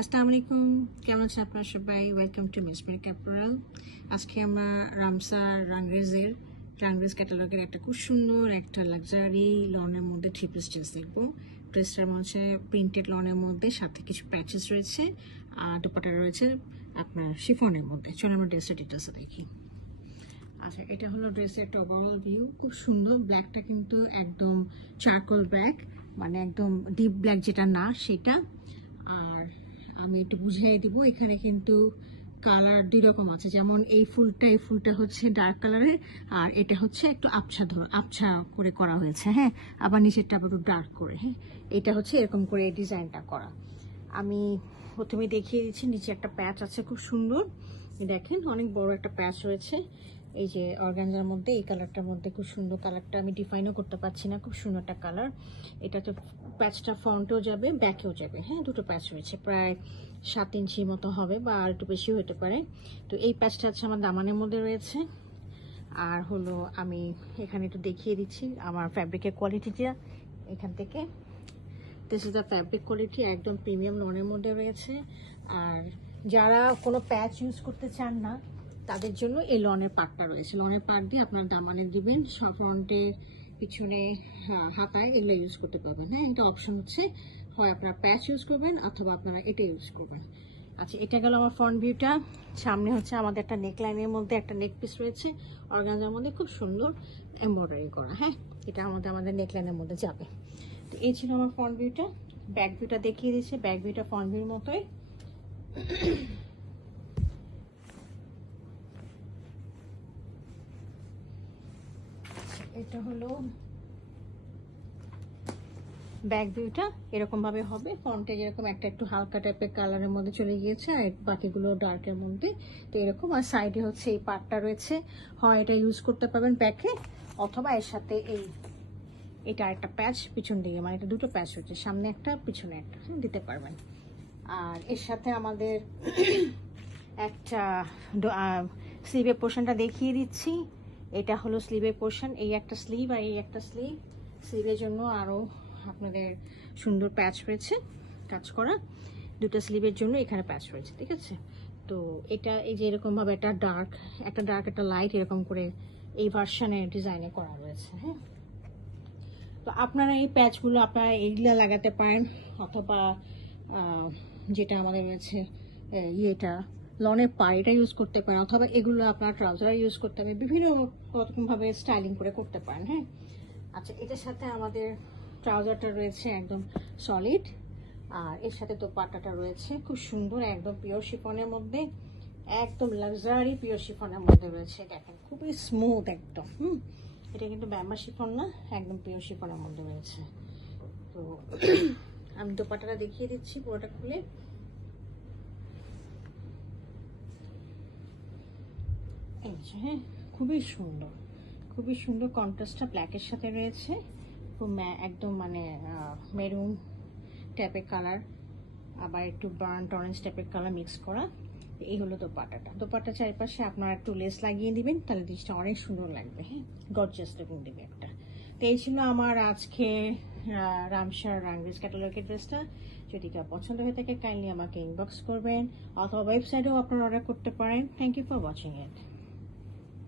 আসসালামু আলাইকুম, কেমন আছেন আপনারা সবাই? Welcome to Mesmeric Apparel. আজকে আমরা রাংরেজ ক্যাটালগের একটা খুব সুন্দর একটা লাক্সারি লনের মধ্যে থ্রি পিস ড্রেস দেখবো। ড্রেসটার মধ্যে প্রিন্টেড লনের মধ্যে সাথে কিছু প্যাচেস রয়েছে আর দুপাটা রয়েছে আপনার শিফনের মধ্যে। চলো আমরা ড্রেসের ডিটেলসে দেখি। আচ্ছা, এটা হলো ড্রেসের একটা ওভারঅল ভিউ। খুব সুন্দর। ব্ল্যাকটা কিন্তু একদম চারকোল ব্ল্যাক, মানে একদম ডিপ ব্ল্যাক যেটা না সেটা। আর আমি একটু বুঝিয়ে দিব, এখানে কিন্তু কালার দুই রকম আছে। যেমন এই ফুলটা হচ্ছে ডার্ক কালারের, আর এটা হচ্ছে একটু আবছা করে করা হয়েছে। হ্যাঁ, আবার নিচেরটা আবার একটু ডার্ক করে। হ্যাঁ, এটা হচ্ছে এরকম করে এই ডিজাইনটা করা। আমি প্রথমে দেখিয়ে দিচ্ছি, নিচে একটা প্যাচ আছে খুব সুন্দর। দেখেন অনেক বড় একটা প্যাচ রয়েছে এই যে অর্গানজার মধ্যে। এই কালারটার মধ্যে খুব সুন্দর, কালারটা আমি ডিফাইনও করতে পারছি না, খুব সুন্দর একটা কালার। এটা তো প্যাচটা ফ্রন্টেও যাবে ব্যাকেও যাবে। হ্যাঁ, দুটো প্যাচ রয়েছে, প্রায় 7 ইঞ্চির মতো হবে বা আর একটু বেশিও হতে পারে। তো এই প্যাচটা হচ্ছে আমার দামানের মধ্যে রয়েছে। আর হলো আমি এখানে একটু দেখিয়ে দিচ্ছি আমার ফ্যাব্রিকের কোয়ালিটিটা এখান থেকে। This is the fabric quality, একদম প্রিমিয়াম লনের মধ্যে রয়েছে। আর যারা কোনো প্যাচ ইউজ করতে চান না তাদের জন্য এই লনের পার্টটা রয়েছে। লনের পার্ট দিয়ে আপনার দামানে দিবেন, ফ্রন্টে পিছনে হাতায় এগুলো ইউজ করতে পারবেন। হ্যাঁ, এটা অপশন হচ্ছে, হয় আপনারা প্যাচ ইউজ করবেন অথবা আপনারা এটা ইউজ করবেন। আচ্ছা, এটা গেল আমার ফ্রন্ট ভিউটা। সামনে হচ্ছে আমাদের একটা নেকলাইনের মধ্যে একটা নেক পিস রয়েছে অর্গানজার মধ্যে, খুব সুন্দর এমব্রয়ডারি করা। হ্যাঁ, এটা আমাদের নেকলাইনের মধ্যে যাবে। তো এই ছিল আমার ফ্রন্ট ভিউটা। ব্যাক ভিউটা দেখিয়ে দিচ্ছে। ব্যাক ভিউটা ফ্রন্ট ভিউর মতোই। এটা হলো ব্যাক ভিউটা, এরকম ভাবে হবে। ফ্রন্টে যেরকম একটা একটু হালকা টাইপের কালারের মধ্যে চলে গিয়েছে, আর বাকিগুলো ডার্কের মধ্যে। তো এরকম। আর সাইডে হচ্ছে এই পার্টটা রয়েছে, হয় এটা ইউজ করতে পারবেন ব্যাকে, অথবা এর সাথে এটা একটা প্যাচ পিছন দিকে, মানে এটা দুটো প্যাচ হচ্ছে, সামনে একটা পিছনে একটা দিতে পারবেন। আর এর সাথে আমাদের একটা স্লিভের পোর্শনটা দেখিয়ে দিচ্ছি। এটা হলো স্লিভের পোর্শন, এই একটা স্লিভ আর এই একটা স্লিভ। স্লিভের জন্য আরও আপনাদের সুন্দর প্যাচ রয়েছে কাজ করা। দুটো স্লিভের জন্য এখানে প্যাচ রয়েছে, ঠিক আছে। তো এটা এই যে এরকমভাবে একটা ডার্ক একটা লাইট এরকম করে এই ভার্সনের ডিজাইনে করা রয়েছে। হ্যাঁ, তো আপনারা এই প্যাচগুলো আপনারা এইগুলা লাগাতে পারেন, অথবা যেটা আমাদের রয়েছে ইয়েটা লনের পা, এটা ইউজ করতে পারেন, অথবা এগুলো আপনার ট্রাউজার ইউজ করতে পারেন, বিভিন্ন রকমভাবে স্টাইলিং করে করতে পারেন। হ্যাঁ, আচ্ছা, এটার সাথে আমাদের ট্রাউজারটা রয়েছে একদম সলিড, আর এর সাথে দোপাট্টাটা রয়েছে খুব সুন্দর, একদম পিওর শিফনের মধ্যে, একদম লাক্সারি পিওর শিফনের মধ্যে রয়েছে। দেখেন খুবই স্মুথ একদম। এটা কিন্তু ব্যাম্বা শিফন না, একদম পিওর শিফনের মধ্যে রয়েছে। তো আমি দোপাট্টাটা দেখিয়ে দিচ্ছি পুরোটা খুলে। হ্যাঁ, খুবই সুন্দর কন্ট্রাস্টটা ব্ল্যাকের সাথে রয়েছে, একদম মানে মেরুন টাইপের কালার, আবার একটু বার্ন্ট অরেঞ্জ টাইপের কালার মিক্স করা। এই হলো দোপাট্টা চারপাশে আপনারা একটু লেস লাগিয়ে দিবেন, তাহলে জিনিসটা অনেক সুন্দর লাগবে। হ্যাঁ, গর্জিয়াস লুকিং দিবে একটা। তো এই ছিল আমার আজকে রাংরেজ ক্যাটালগের ড্রেসটা। যদি কেউ পছন্দ হয়ে থাকে কাইন্ডলি আমাকে ইনবক্স করবেন, অথবা ওয়েবসাইটেও আপনারা অর্ডার করতে পারেন। Thank you for watching it.